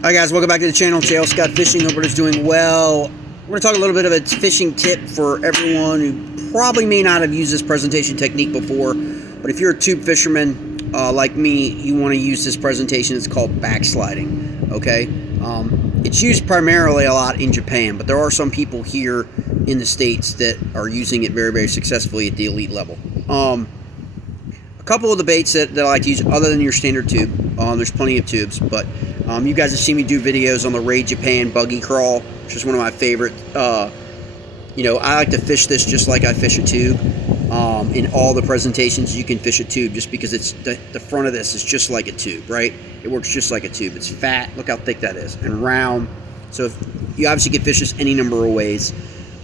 Hi guys, welcome back to the channel. J.L. Scott Fishing. Hope everybody's doing well. We're going to talk a little bit of a fishing tip for everyone who probably may not have used this presentation technique before, but if you're a tube fisherman like me, you want to use this presentation. It's called backsliding. Okay, it's used primarily a lot in Japan, but there are some people here in the States that are using it very, very successfully at the elite level. A couple of the baits that I like to use other than your standard tube. There's plenty of tubes, but you guys have seen me do videos on the Ray Japan Buggy Crawl, which is one of my favorite. I like to fish this just like I fish a tube. In all the presentations, you can fish a tube just because it's the front of this is just like a tube, right? It works just like a tube. It's fat. Look how thick that is, and round. So if you obviously can fish this any number of ways,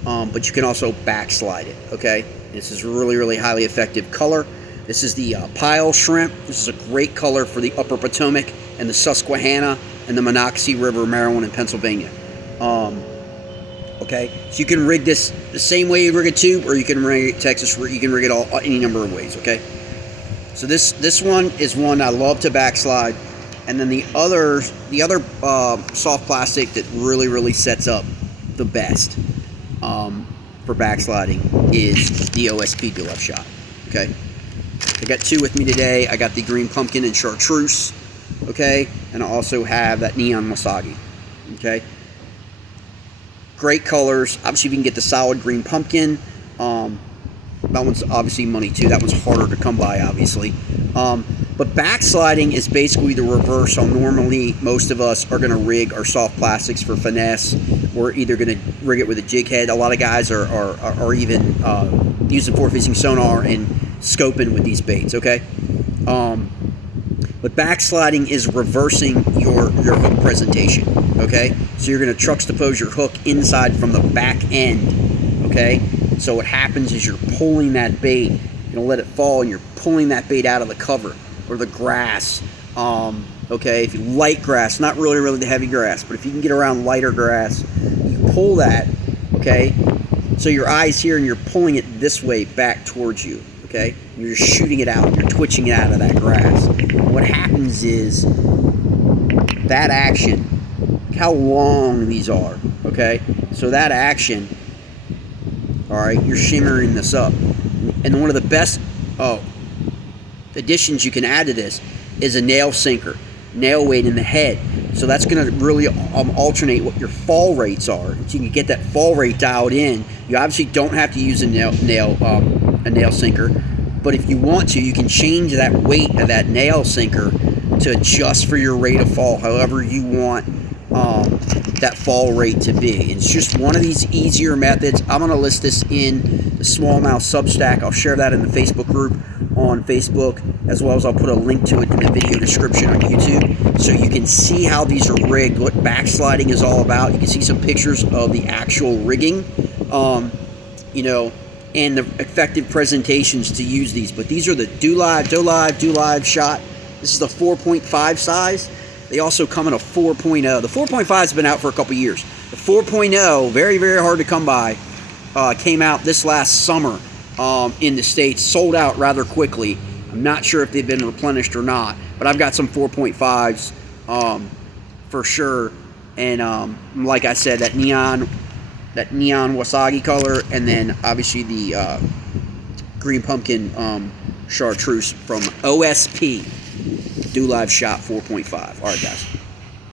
but you can also backslide it. Okay, this is really, really highly effective color. This is the pile shrimp. This is a great color for the Upper Potomac and the Susquehanna and the Monocacy River, Maryland, and Pennsylvania. Okay, so you can rig this the same way you rig a tube, or you can rig it Texas. You can rig it all any number of ways. Okay, so this one is one I love to backslide, and then the other soft plastic that really sets up the best for backsliding is the O.S.P. DoLive shot. Okay. I got two with me today. I got the green pumpkin and chartreuse, okay, and I also have that neon wasagi, okay. Great colors. Obviously, you can get the solid green pumpkin. That one's obviously money too. That one's harder to come by, obviously. But backsliding is basically the reverse. So normally, most of us are going to rig our soft plastics for finesse. We're either going to rig it with a jig head. A lot of guys are even using forward-facing sonar and scoping with these baits, okay? But backsliding is reversing your hook presentation, okay? So you're going to juxtapose your hook inside from the back end, okay? So what happens is you're pulling that bait, you're going to let it fall, and you're pulling that bait out of the cover or the grass, okay? If you light grass, not really the heavy grass, but if you can get around lighter grass, you pull that, okay? So your eye's here, and you're pulling it this way back towards you. Okay, you're just shooting it out, you're twitching it out of that grass. What happens is that action, how long these are, okay? So that action, all right, you're shimmering this up. And one of the best additions you can add to this is a nail sinker, nail weight in the head. So that's going to really alternate what your fall rates are. So you can get that fall rate dialed in. You obviously don't have to use a nail sinker, but if you want to, you can change that weight of that nail sinker to adjust for your rate of fall however you want that fall rate to be. It's just one of these easier methods. I'm going to list this in the Smallmouth Substack. I'll share that in the Facebook group on Facebook, as well as I'll put a link to it in the video description on YouTube, so you can see how these are rigged, what backsliding is all about. You can see some pictures of the actual rigging, and the effective presentations to use these. But these are the DoLive shot. This is the 4.5 size. They also come in a 4.0. The 4.5 has been out for a couple years. The 4.0, very hard to come by, came out this last summer in the States, sold out rather quickly. I'm not sure if they've been replenished or not, but I've got some 4.5s for sure. And like I said, that neon wasagi color, and then obviously the green pumpkin chartreuse from O.S.P. DoLive shot 4.5. All right, guys.